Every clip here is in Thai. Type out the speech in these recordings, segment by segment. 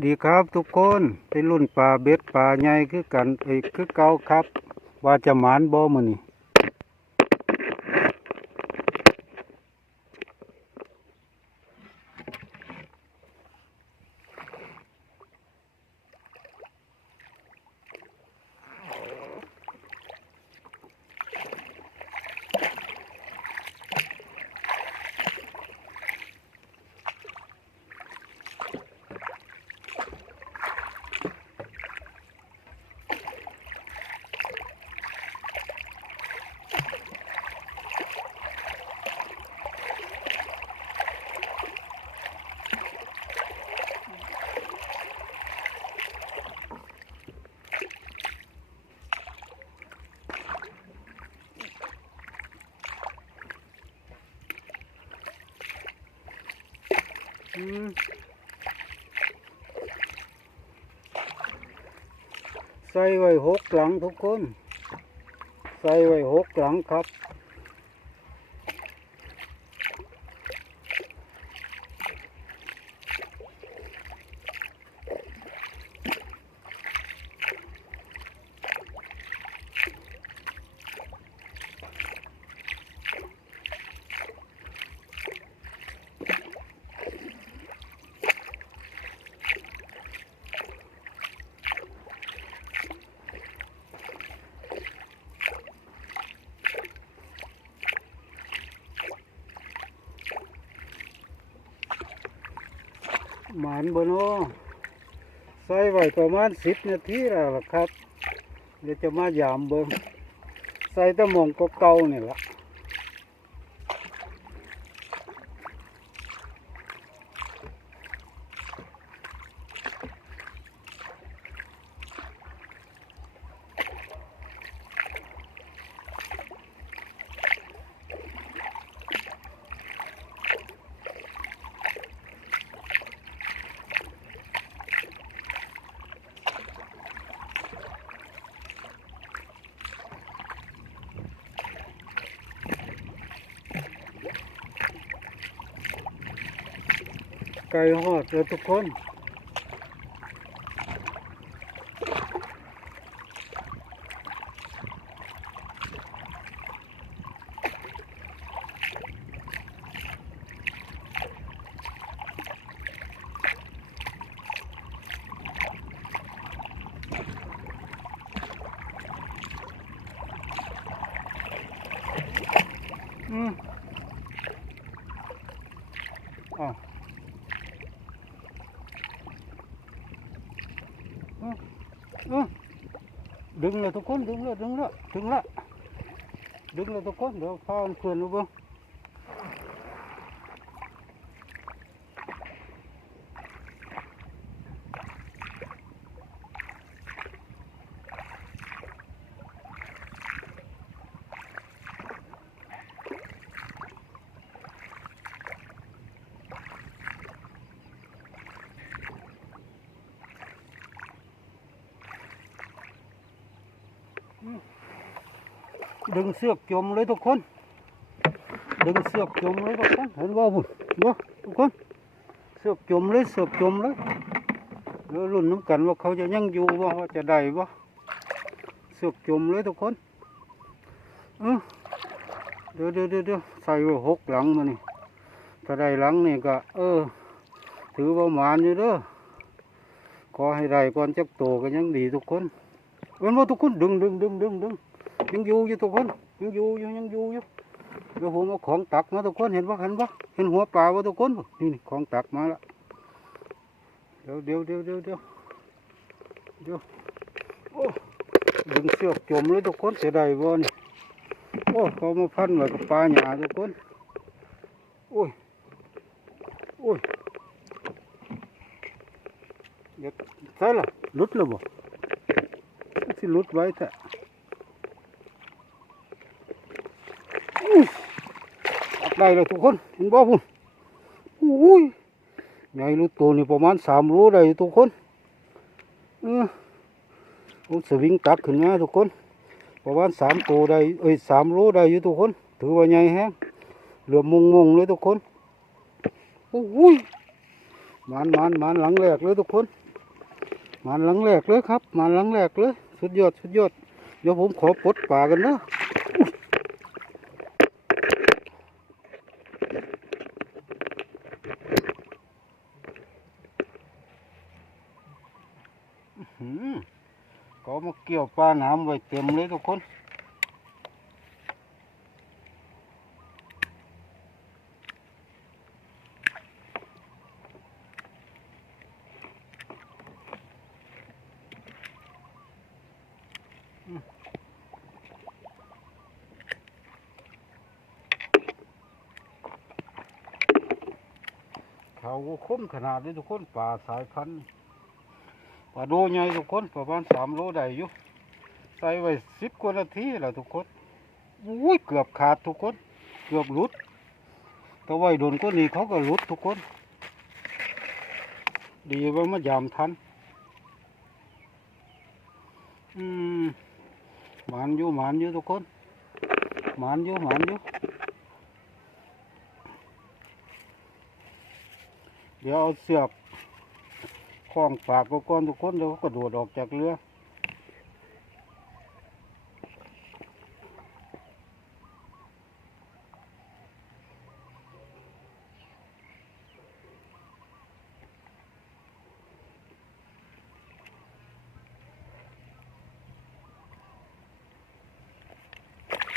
ดีครับทุกคนเป็นรุ่นปลาเบ็ดปลาใหญ่คือกันไอ้คือเก่าครับ ว่าจะหมานบ่มือนี่ ใส่ไว้หกหลังทุกคน ใส่ไว้หกหลังครับ หมานบนอใส่ไว้ประมาณสิบนาทีแล้วละครับ เดี๋ยวจะมายามเบิ้งใส่ตะมองก็เก่าเนี่ละ ใจฮอดเลยทุกคน ดึงเลยทุกคนดึงเลยดึงเลยดึงละดึงเลยทุกคนเดี๋ยวพาเพื่อนรู้บ้าง ดึงเสือกจมเลยทุกคน ดึงเสือกจมเลยทุกคน เห็นบ่พุ่นบ่ทุกคน เสือกจมเลยเสือกจมเลยเดี๋ยวรุ่นน้ำกันว่าเขาจะยังอยู่บ่ว่าจะได้บ่เสือกจมเลยทุกคนเออเดี๋ยวเดี๋ยวเดี๋ยวเดี๋ยวใส่ไว้หกหลังมานี่ถ้าได้หลังนี่ก็เออ ถือว่าหมานอยู่เด้อขอให้ได้ก่อนจักโตก็ยังดีทุกคนเห็นบ่ทุกคนดึงดึงดึงดึงดึง ยังอยู่อยู่ทุกคนยังอยู่อยู่ยังอยู่อยู่เดี๋ยวผมเอาของตักมาทุกคนเห็นปะเห็นปะเห็นหัวปลาวะทุกคนนี่นี่ของตักมาละเดี๋ยวเดี๋ยวเดี๋ยวเดี๋ยวเดี๋ยวเดี๋ยวโอ้ดึงเสือกจมเลยทุกคนเสียดายบ่นี่โอ้เขามาพันไว้กับปลาหยาทุกคนโอ้ยโอ้ยเดี๋ยวใช่ละลุดแล้วบ่สิหลุดไว้แท้ ตัดได้เลยทุกคนเห็นบ่พุ่นอุ้ยใหญ่ลูกตัวนี่ประมาณสามโลได้ทุกคนเออเอาสวิงตักขึ้นมาทุกคน ประมาณสามตัวได้เอ้ยสามโลได้อยู่ทุกคน ถือว่าใหญ่แฮงเหลือมงมงเลยทุกคนโอ้ยมันมันมันหลังแรกเลยทุกคนมาหลังแรกเลยครับมาหลังแรกเลย สุดยอดสุดยอดเดี๋ยวผมขอปลดป่ากันนะอื้อหือก็มา เกี่ยวปลาหนามไว้เต็มเลยทุกคนเขาก็คุ้มขนาดนี้ทุกคนป่าสายพันธุ์ ปลาโดใหญ่ทุกคนประมาณสามโลได้อยู่ใส่ไว้สิบกว่านาทีแล้วทุกคนอุ้ยเกือบขาดทุกคน เกือบหลุดแต่ไว้โดนก็นี่เขาก็หลุดทุกคน ดีว่ามายามทันอืมหมานอยู่หมานอยู่ทุกคนหมานอยู่หมานอยู่เดี๋ยวเอาเสือก คล้องปากก็ก้อนทุกคนเดี๋ยวก็โดดออกจากเรือ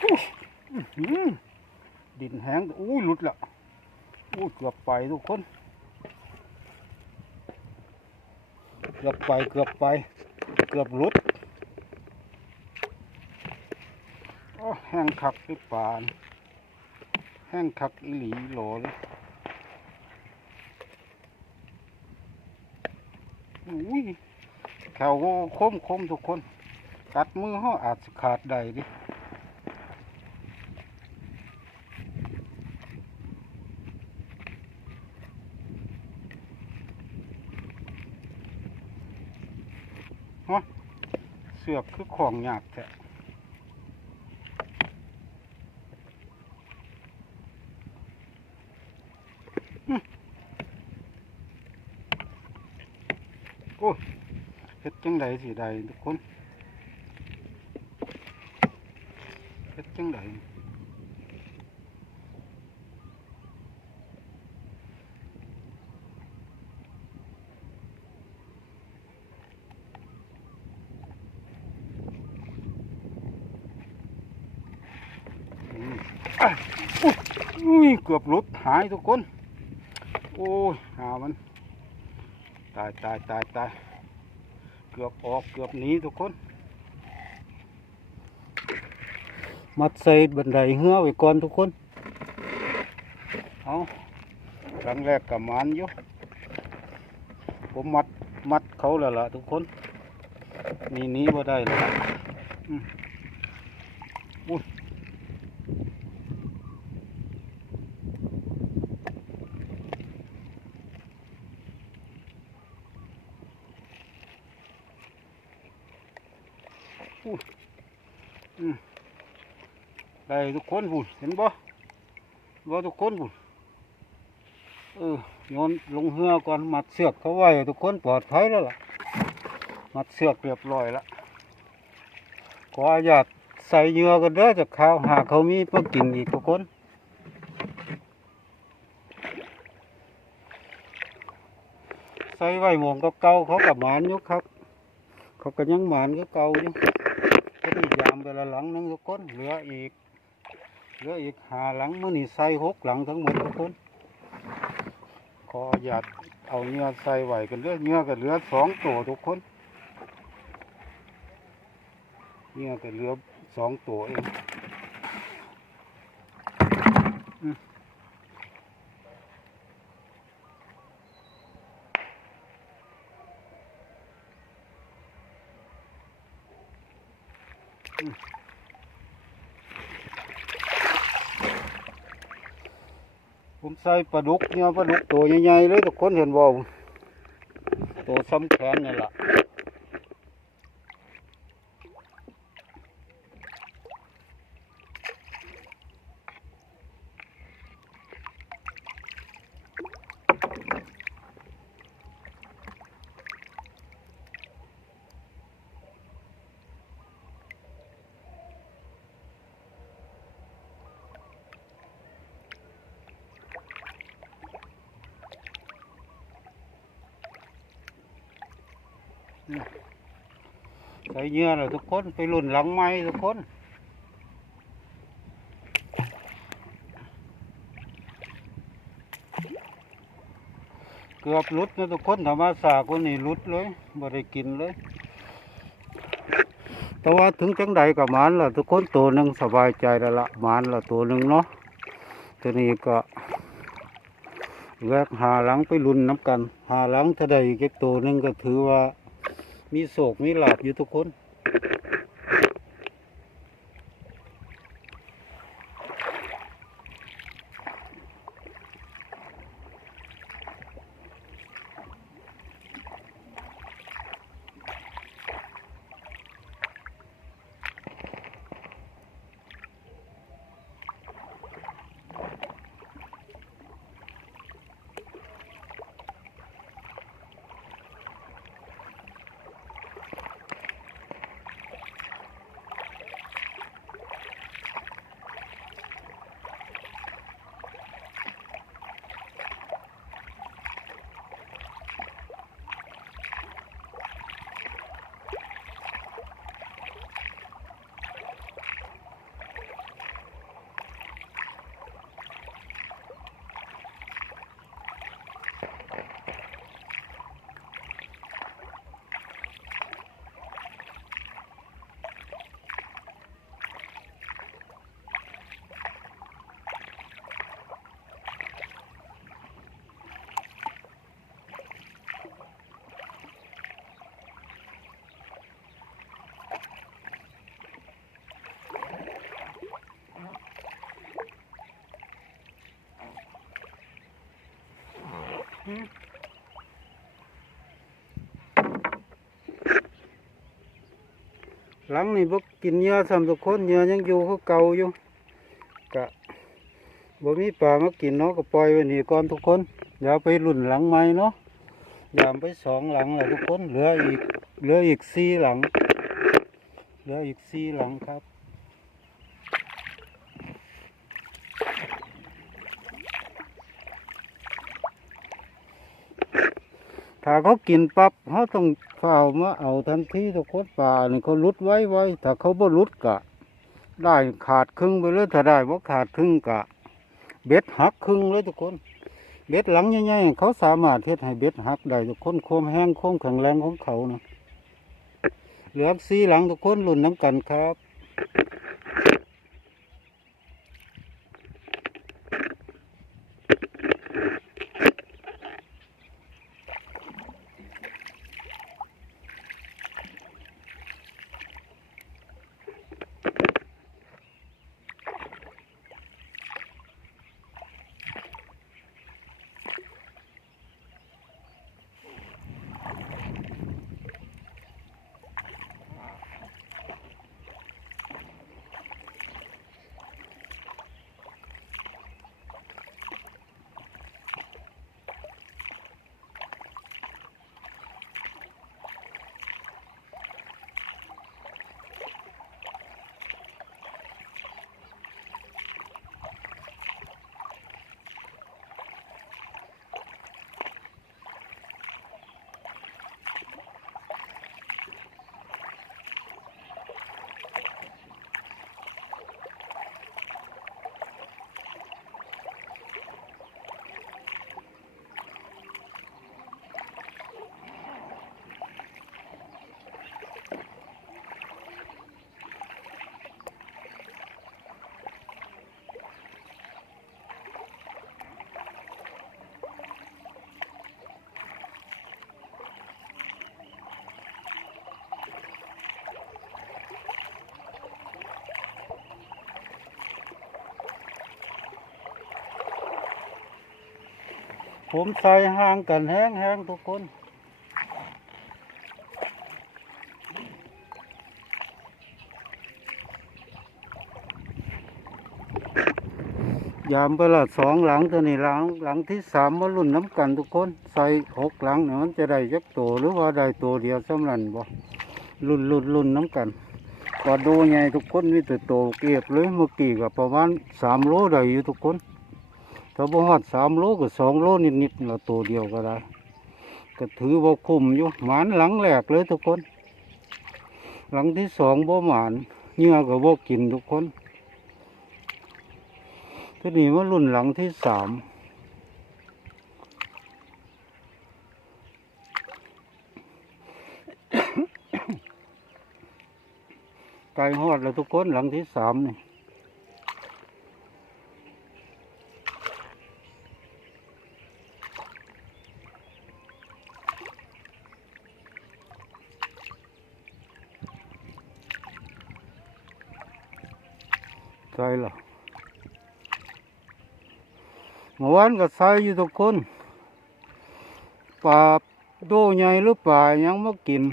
อุ๊ยอื้อหือดินแห้งอุ้ยหลุดละอุ้ยเกือบไปทุกคน เกือบไปเกือบไป เกือบหลุดโอ้แห้งคักที่ป่าน แห้งคักอีหลีหลเลยอุ้ยแถวคมคมทุกคน กัดมือเขาอาจจะขาดได้ดิเสือกคือของยากแท้อื้อโอ้ยเฮ็ดจังไดสิได้ทุกคนเฮ็ดจังไดอืมอะอุ๊ยอุ้ย เกือบหลุดหายทุกคน โอ้ยหามัน ตายตายตายตายเกือบออกเกือบหนีทุกคน มัดใส่บันไดเหือไว้ก่อนทุกคน เอาครั้งแรกกับมันอยู่ผมมัดมัดเขาแล้วล่ะทุกคนหนี่นี้บ่ได้แล้วล่ะอืมอุ้ย ได้ทุกคนพุ่นเห็นบ่บ่ทุกคนพุ่นเออโยนลงเรือก่อนมัดเสือกเขาไว้ทุกคนปลอดภัยแล้วล่ะ มัดเสือกเรียบร้อยล้วขออนุญาตใส่เหยื่อกันเด้อจากข้าวหากเขามีเพื่อกินอีกทุกคนใส่ไว้หมองก็เก่าเขากับหมานอยู่ครับ เขาก็ยังหมานก็เก่าอยู่ ก็ได้ยามไปละหลังนึงทุกคนเหลืออีก เหลืออีกหาหลังมื่อนี่ใส่หกหลังทั้งหมดทุกคนขออนุญาตเอาเนื้อใส่ไว้กันเด้อเนื้อก็เหลือสองตัวทุกคนเนื้อก็เหลือสองตัวเอง อืมอืมผมใส่ปลาดุกเนี่ยปลาดุกตัวใหญ่ๆเลยทุกคนเห็นบ่ตัวซ้ำแขนนี่แหละ ใส่เหงื่อแล้วทุกคนไปรุ่นหลังไม้ทุกคนเกือบหลุดนะทุกคนธรรมศาสตร์คนนี้หลุดเลยบ่ได้กินเลย แต่ว่าถึงจังใดกับมันล่ะทุกคนตัวหนึ่งสบายใจแล้วละมันละตัวหนึ่งเนาะตัวนี้ก็แวกหาหลังไปรุ่นน้ำกัน หาหลังถ้าได้อีกตัวหนึ่งก็ถือว่า มีโศกมีหลาบอยู่ทุกคน หลังนี่บกกินเยอซ้ำทุกคนเยอะยังอยู่เขาเก่าอยู่กะบ่มีปลามากินเนาะก็ปล่อยไว้นี่ก่อนทุกคนอย่าไปรุ่นหลังใหม่เนาะยามไปสองหลังแล้วทุกคนเหลืออีกเหลืออีกสี่หลังเหลืออีกสี่หลังครับ ถ้าเขากินปั๊บเขาต้องเฝ้ามาเอาทันทีทุกคนป่านี่เขาลุดไว้ไว้ ถ้าเขาบ่ลุดกะ ได้ขาดครึ่งไปเลยถ้าได้บ่ขาดครึ่งกะ เบ็ดหักครึ่งเลยทุกคน เบ็ดหลังใหญ่ๆเขาสามารถเฮ็ดให้เบ็ดหักได้ทุกคนโคมแห้งโคมแข็งแรงของเขานะเหลือสีหลังทุกคนรุ่นน้ำกันครับ ผมใส่ห่างกันแห้งๆทุกคนยามไปละสองหลังตัวนี้หลังหลังที่สามมารุ่นน้ำกันทุกคน ใส่หกหลังเนี่ยมันจะได้ยักตัวหรือว่าได้ตัวเดียวสำนันบ่รุ่นรุ่นรุ่นน้ำกันก็ดูไงทุกคนมีแต่โตเก็บเลยเมื่อกี้ก็ประมาณสามโลได้อยู่ทุกคน ถ้าบ่ฮอดสามโลก็สองโลนิดๆละตัวเดียวก็ได้ ก็ถือว่าคุมอยู่หมานหลังแรกเลยทุกคน หลังที่สองบ่หมานเหงื่อก็บ่กินทุกคนทีนี้ว่ารุ่นหลังที่สามไก่ฮอดแล้วทุกคนหลังที่สามนี่ ละเมื่อวานก็ใส่อยู่ทุกคนปลาโดใหญ่หรือปลายังมากิน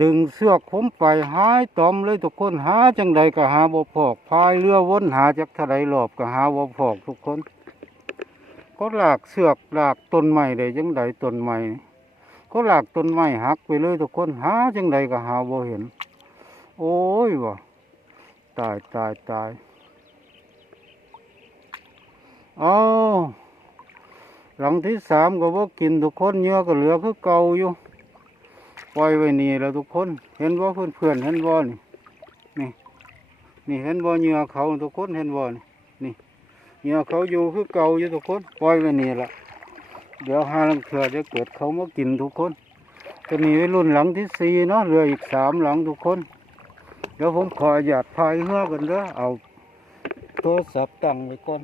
ดึงเสือกผมไปหายตอมเลยทุกคนหาจังใดก็หาบ่พอกพายเรือวนหาจากทะเลรอบก็หาบ่พอกทุกคน ก็หลากเสือกหลากต้นไม้ได้จังใดต้นไม้ก็หลากต้นไม้หักไปเลยทุกคนหาจังใดก็หาบ่เห็น โอ้ยว่ะ ตายตายตายเอาหลังที่สามก็บ่กินทุกคนเหยื่อก็เหลือคือเก่าอยู่ปล่อยไว้นี่แล้วทุกคนเห็นบ่เพื่อนเพื่อนเห็นบ่นี่นี่นี่เห็นบ่เหยื่อเขาทุกคนเห็นบ่นี่นี่เหยื่อเขาอยู่คือเก่าอยู่ทุกคนปล่อยไว้นี่ละเดี๋ยวหาลังเถื่อจะเกิดเขามากินทุกคนตัวนี้ไว้รุ่นหลังที่สี่เนาะเหลืออีกสามหลังทุกคน เดี๋ยวผมขอหยาดพายเหือกันเด้อเอาโทรศัพท์ตั้งไว้ก่อน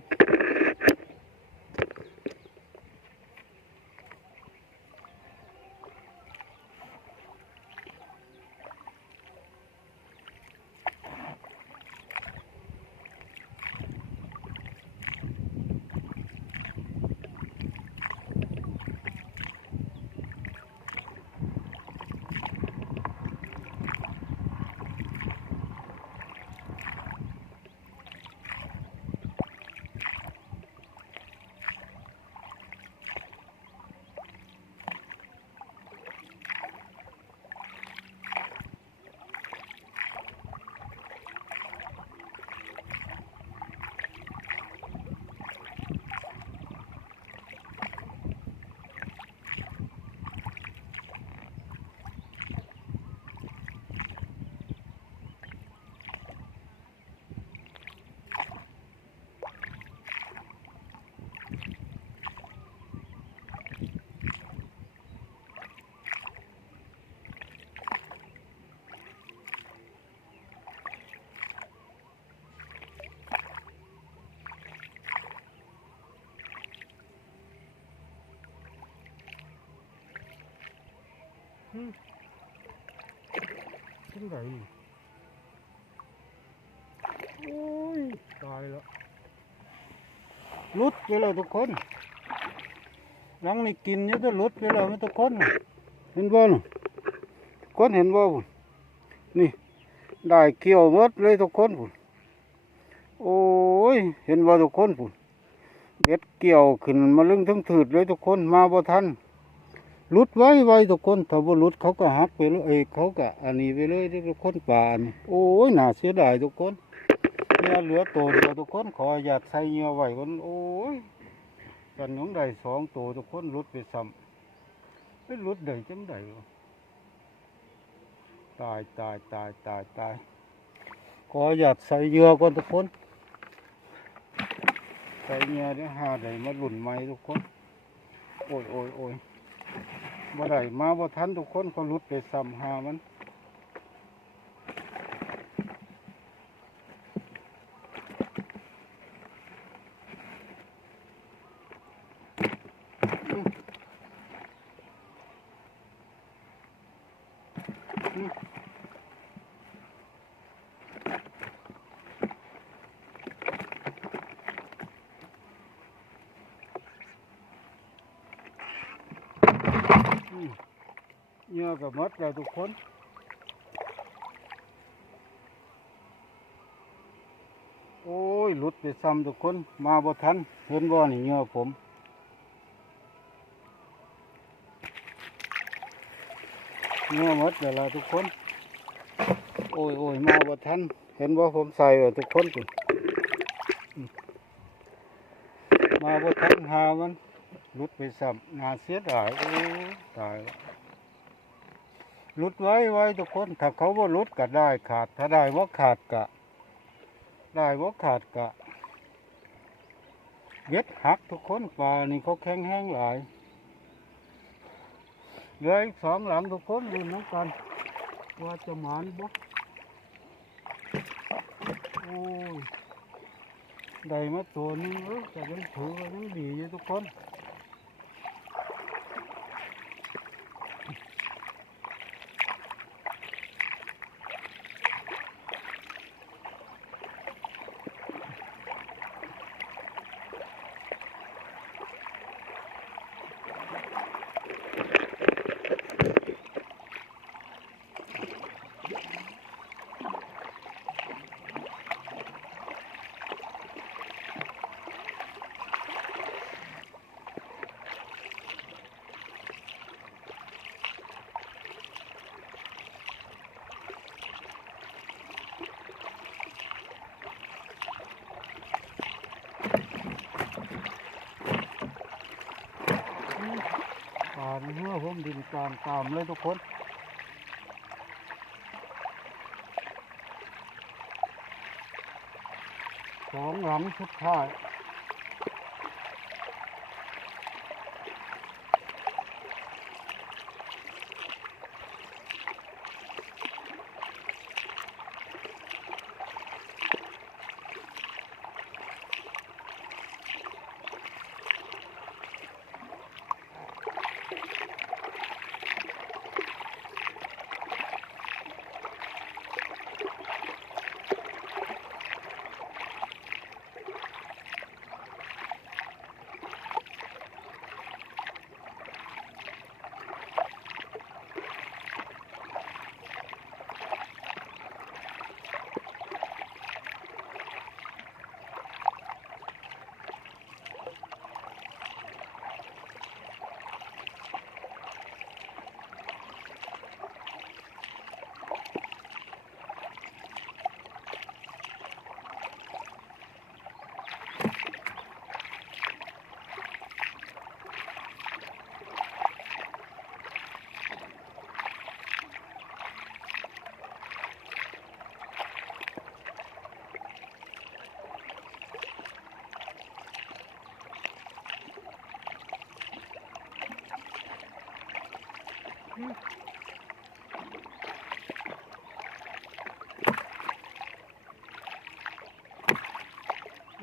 จังไดโอ้ย ตายแล้วลุดไปเลยทุกคนหลังนี่กินอยู่แต่ลุดไปเลยไม่ทุกคนน่ะเห็นบ่น่ะทุกคนเห็นบ่พุ่นนี่ ได้เกี่ยวหมดเลยทุกคนพุ่นโอ้ย เห็นบ่ทุกคนพุ่นเบ็ดเกี่ยวขึ้นมาลึงทั้งถืดเลยทุกคนมาบ่ทัน หลุดไว้ไว้ทุกคนถ้าบ่หลุดเขาก็หักไปเลยเอ้ยเขาก็อันนี้ไปเลยทุกคนป่านี่โอ้ยน่าเสียดายทุกคนเนี่ยเหลือตัวเดียวทุกคนขออยากใส่เงื่อไว้คนโอ้ยกันน้องได้สองตัวทุกคนหลุดไปซ้ำไปหลุดได้จังไดวะตายตายตายตายตายขออยากใส่เงื่อก่อนทุกคนใส่เงื่อเดี๋ยวหาได้มาหลุนใหม่ทุกคนโอ้ยโอ้ยโอ้ย บ่ได้มาบ่ทันทุกคนก็หลุดไปซ้ำหามัน กับมดแล้วทุกคนโอ้ยหลุดไปซ้ำทุกคน มาบ่ทันเห็นบ่นี่เงื่อผมเงื่อมดแล้วละทุกคน โอ้ยโอ้ยมาบ่ทันเห็นบ่ผมใส่ไว้ทุกคนพุ่มาบ่ทันหามันลุดไปสับนาเสียดายโอ้ตาย ลุดไว้ไว้ทุกคน ถ้าเขาว่าลุดก็ได้ขาด ถ้าได้ว่าขาดกะ ได้ว่าขาดกะเย็ดหักทุกคนปลานี่เขาแข็งแห้งหลายเหลืออีกสองหลังทุกคนดูน้ำกันว่าจะหมานบ่โอ้ยได้มาตัวนึงเออแต่ยังถือว่ายังดีอยู่ทุกคน ตามเมื่อ ผมดินตามตามเลยทุกคนสองหลังสุดท้าย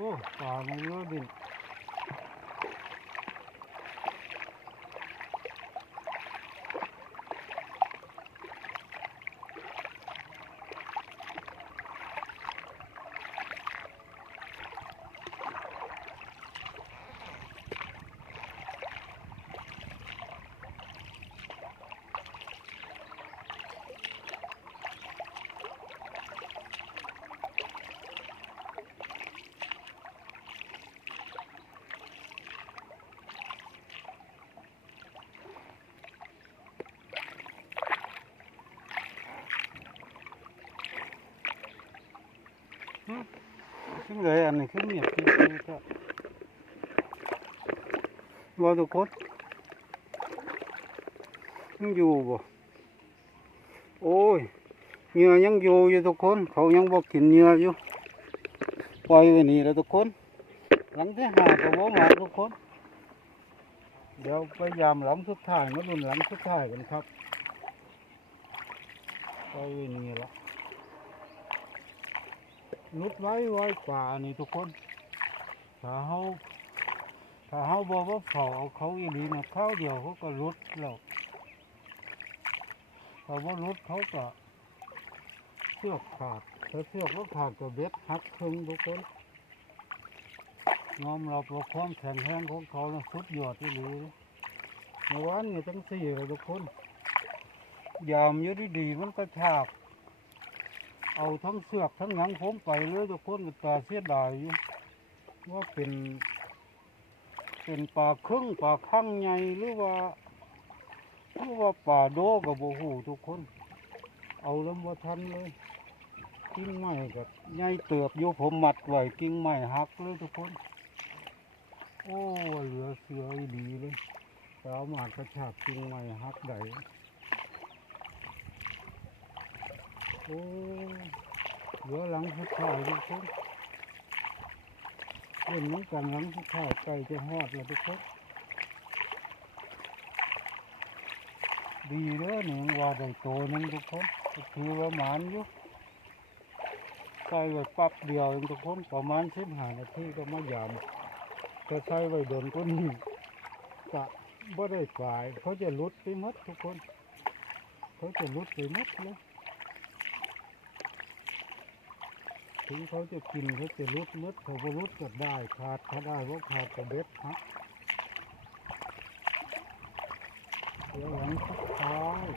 โอ้ปลาไม่เยอะดิน ขึ้นเลยอันนี้ขึ้นเมียดขึ้นเลยก็ว่าทุกคนยังอยู่บ่โอ้ยเหงื่อยังอยู่อยู่ทุกคน เขายังบอกกินเหงื่ออยู่ปล่อยไว้นี่แล้วทุกคน หลังที่หาก็บ่มาทุกคน เดี๋ยวพยายามหลังสุดท้ายมาดุนหลังสุดท้ายกันครับปล่อยไว้นี่ละ นุดไว้ไว้กว่านี่ทุกคน ถ้าเขาถ้าเขาบอกว่าเผาเอเขาอีหลีนะข้าวเดียวเขาก็รุดแล้วถ้าว่ารุดเขาก็เชือกขาดถ้าเชือกก็ขาดก็เบ็ดหักครึ่งทุกคนยอมรับว่าความแข็งแรงของเขานะสุดยอดที่หลีเมื่อวานนี่ทั้งสี่เลยทุกคนยามอยู่ดีๆมันก็ฉาก เอาทั้งเสือกทั้งหยังผมไปเลยทุกคนก็ตาเสียดายอยู่ว่าเป็น เป็นปลาครึ่งปลาข้างใหญ่หรือว่าหรือว่าปลาโดกับโบหูทุกคน เอาแล้วว่าทันเลยกิ่งไม้กับใหญ่เติบอยู่ผมมัดไว้กิ่งไม้หักเลยทุกคน โอ้เหลือเสืออีดีเลยสามารถกระชากกิ่งไม้หักได้ โอ้เหลือหลังสุดท้ายทุกคนเล่นนี้กันหลังสุดท้ายใกล้จะฮอดแล้วทุกคนดีเด้อหนึ่งว่าได้โตหนึงทุกคนคือว่าหมานอยู่ใส่ไว้ปั๊บเดียวทุกคนประมาณสิบห้านาทีก็มายามถ้าใช้ไว้โดนก็นี่กะบ่ได้ปลายเขาจะลุดไปหมดทุกคน เขาจะลุดไปหมดเลย ถึงเขาจะกินเขาจะรุดมืดเขาก็รุดก็ได้ขาดถ้าได้ก็ขาดกระเบ็ดฮะเดี๋ยวหลังท้าย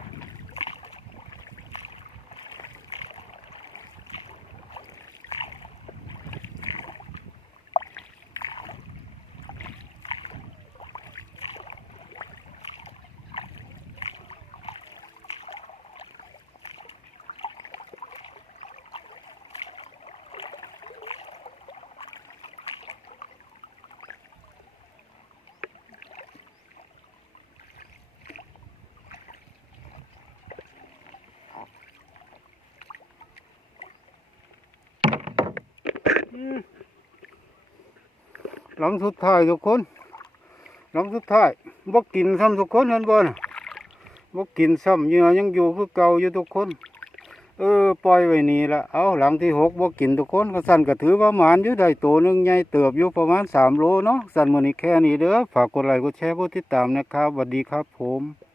หลังสุดท้ายทุกคน หลังสุดท้ายบ่กินซ้ำทุกคนเห็นบ่นบ่กินซ้ำเยื่อยังอยู่คือเก่าอยู่ทุกคน เออปล่อยไว้นี่ละเอาหลังที่หกบ่กินทุกคนก็สั่นก็ถือว่าหมานอยู่ได้ตัวหนึงใหญ่เติบอยู่ประมาณสามโลเนาะสั่นมือนี้แค่นี้เด้อฝากกดไลค์กดแชร์กดติดตามนะครับสวัสดีครับผม